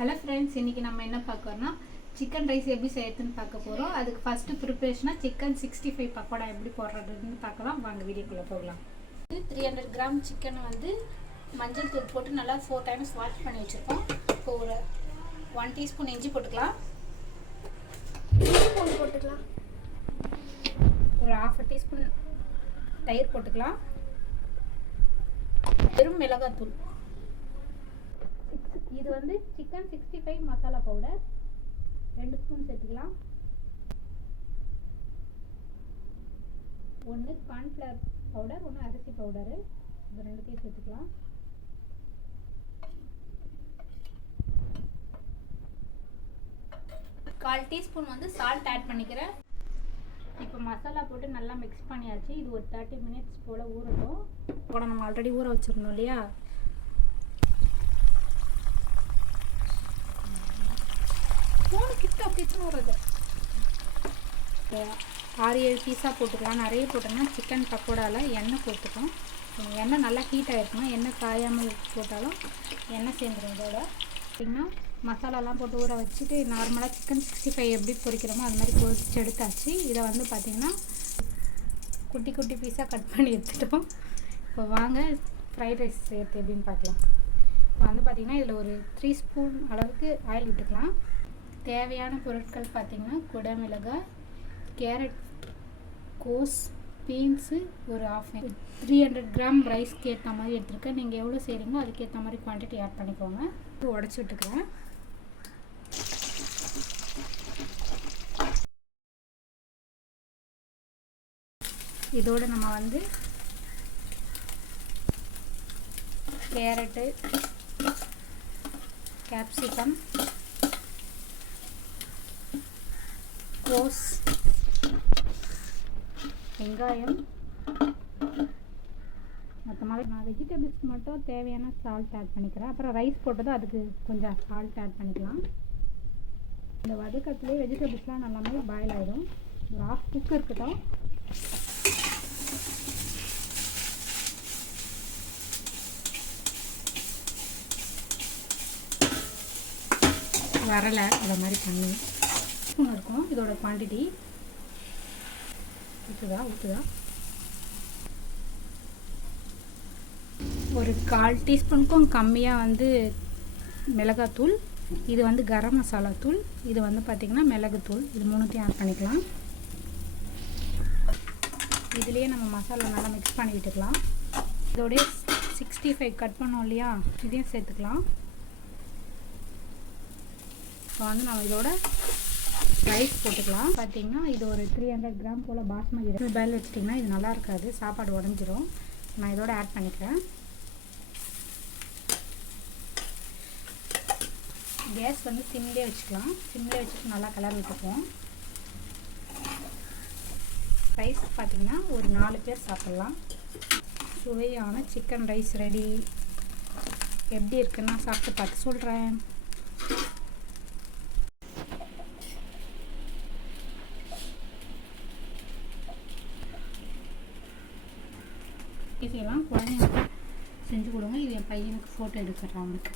Hello friends, இன்றைக்கி நம்ம என்ன பார்க்கறோம்னா சிக்கன் ரைஸ் எப்படி செய்யறதுன்னு பார்க்க போகிறோம். அதுக்கு ஃபஸ்ட்டு ப்ரிப்ரேஷனாக சிக்கன் 65 பக்கோடா எப்படி போடுறதுன்னு பார்க்கலாம். வாங்க வீடியோக்குள்ளே போகலாம். 300 கிராம் சிக்கனை வந்து மஞ்சள் தூள் போட்டு நல்லா 4 டைம்ஸ் வாஷ் பண்ணி வச்சுருக்கோம். இப்போ ஒரு 1 டீஸ்பூன் இஞ்சி போட்டுக்கலாம். ஒரு 1/2 டீஸ்பூன் தயிர் போட்டுக்கலாம். வெறும் மிளகாத்தூள். இது வந்து சிக்கன் 65 மசாலா பவுடர் 2 ஸ்பூன் சேர்த்துக்கலாம். 1 கார்ன்ஃப்ளவர் பவுடர், 1 அரிசி பவுடரு, இது 2த்தையும் சேர்த்துக்கலாம். கால் டீஸ்பூன் வந்து சால்ட் ஆட் பண்ணிக்கிறேன். இப்போ மசாலா போட்டு நல்லா மிக்ஸ் பண்ணியாச்சு. இது ஒரு 30 மினிட்ஸ் போல் ஊறட்டும். இப்போ நம்ம ஆல்ரெடி ஊற வச்சுருந்தோம் இல்லையா, கிட்ட அப்படியே வருது. 6-7 பீஸாக போட்டுக்கலாம். நிறைய போட்டோம்னா சிக்கன் பக்கோடாவில் எண்ணெய் போட்டுக்கோம். எண்ணெய் நல்லா ஹீட் ஆகிருக்கணும். எண்ணெய் காயாமல் போட்டாலும் எண்ணெய் சேர்ந்துடும். இதோட பார்த்திங்கன்னா மசாலாலாம் போட்டு ஊற வச்சுட்டு நார்மலாக சிக்கன் 65 எப்படி பொரிக்கிறோமோ அது மாதிரி பொரிச்சு எடுத்தாச்சு. இதை வந்து பார்த்திங்கன்னா குட்டி குட்டி பீஸாக கட் பண்ணி எடுத்துட்டோம். இப்போ வாங்க ஃப்ரைட் ரைஸ் செய்யறது எப்படின்னு பார்க்கலாம். இப்போ வந்து பார்த்திங்கன்னா இதில் ஒரு 3 ஸ்பூன் அளவுக்கு ஆயில் விட்டுக்கலாம். தேவையான பொருட்கள் பார்த்திங்கன்னா குடமிளகாய், கேரட், கோஸ், பீன்ஸு ஒரு 300 கிராம் ரைஸ்க்கு ஏற்ற மாதிரி எடுத்துருக்கேன். நீங்கள் எவ்வளோ செய்கிறீங்களோ அதுக்கேற்ற மாதிரி குவான்டிட்டி ஆட் பண்ணிக்கோங்க. உடச்சி விட்டுக்கிறேன். இதோடு நம்ம வந்து கேரட்டு, கேப்சிகம், கோஸ், வெங்காயம், மொத்தமாக நான் வெஜிடபிள்ஸ்க்கு மட்டும் தேவையான சால்ட் ஆட் பண்ணிக்கிறேன். அப்புறம் ரைஸ் போட்டதும் அதுக்கு கொஞ்சம் சால்ட் ஆட் பண்ணிக்கலாம். இந்த வதக்கத்துலேயே வெஜிடபிள்ஸ்லாம் நல்லாமே பாயில் ஆகிடும். ஒரு 1/2 குக் இருக்கட்டும். வரலை அதை மாதிரி பண்ணி ஸ்பூன் இருக்கும். இதோட குவான்டிட்டி ஊற்றுதா ஒரு 1/4 டீஸ்பூனுக்கும் கம்மியாக வந்து மிளகாத்தூள். இது வந்து கரம் மசாலா தூள். இது வந்து பார்த்திங்கன்னா மிளகுத்தூள். இது 3த்தையும் ஆட் பண்ணிக்கலாம். இதுலேயே நம்ம மசாலா நல்லா மிக்ஸ் பண்ணி விட்டுக்கலாம். இதோடைய 65 கட் பண்ணோம் இல்லையா, இதையும் சேர்த்துக்கலாம். இப்போ வந்து நம்ம இதோட ரைஸ் போட்டுக்கலாம். பார்த்திங்கன்னா இது ஒரு 300 கிராம் போல் பாஸ்மதி ரைஸ். பாயில் வச்சிட்டிங்கன்னா இது நல்லா இருக்காது, சாப்பாடு உடஞ்சிரும். நான் இதோட ஆட் பண்ணிக்கிறேன். கேஸ் வந்து சிம்லேயே வச்சுக்கலாம். சிம்லேயே வச்சுட்டு நல்லா கலர் விட்டுப்போம். ரைஸ் பார்த்திங்கன்னா ஒரு 4 பேர் சாப்பிட்லாம். சுவையான சிக்கன் ரைஸ் ரெடி. எப்படி இருக்குன்னா சாப்பிட்டு பார்த்து சொல்கிறேன். இதெல்லாம் குழந்தைங்களுக்கு செஞ்சு கொடுங்க. இது என் பையனுக்கு ஃபோட்டோ எடுக்கிறேன் அவனுக்கு.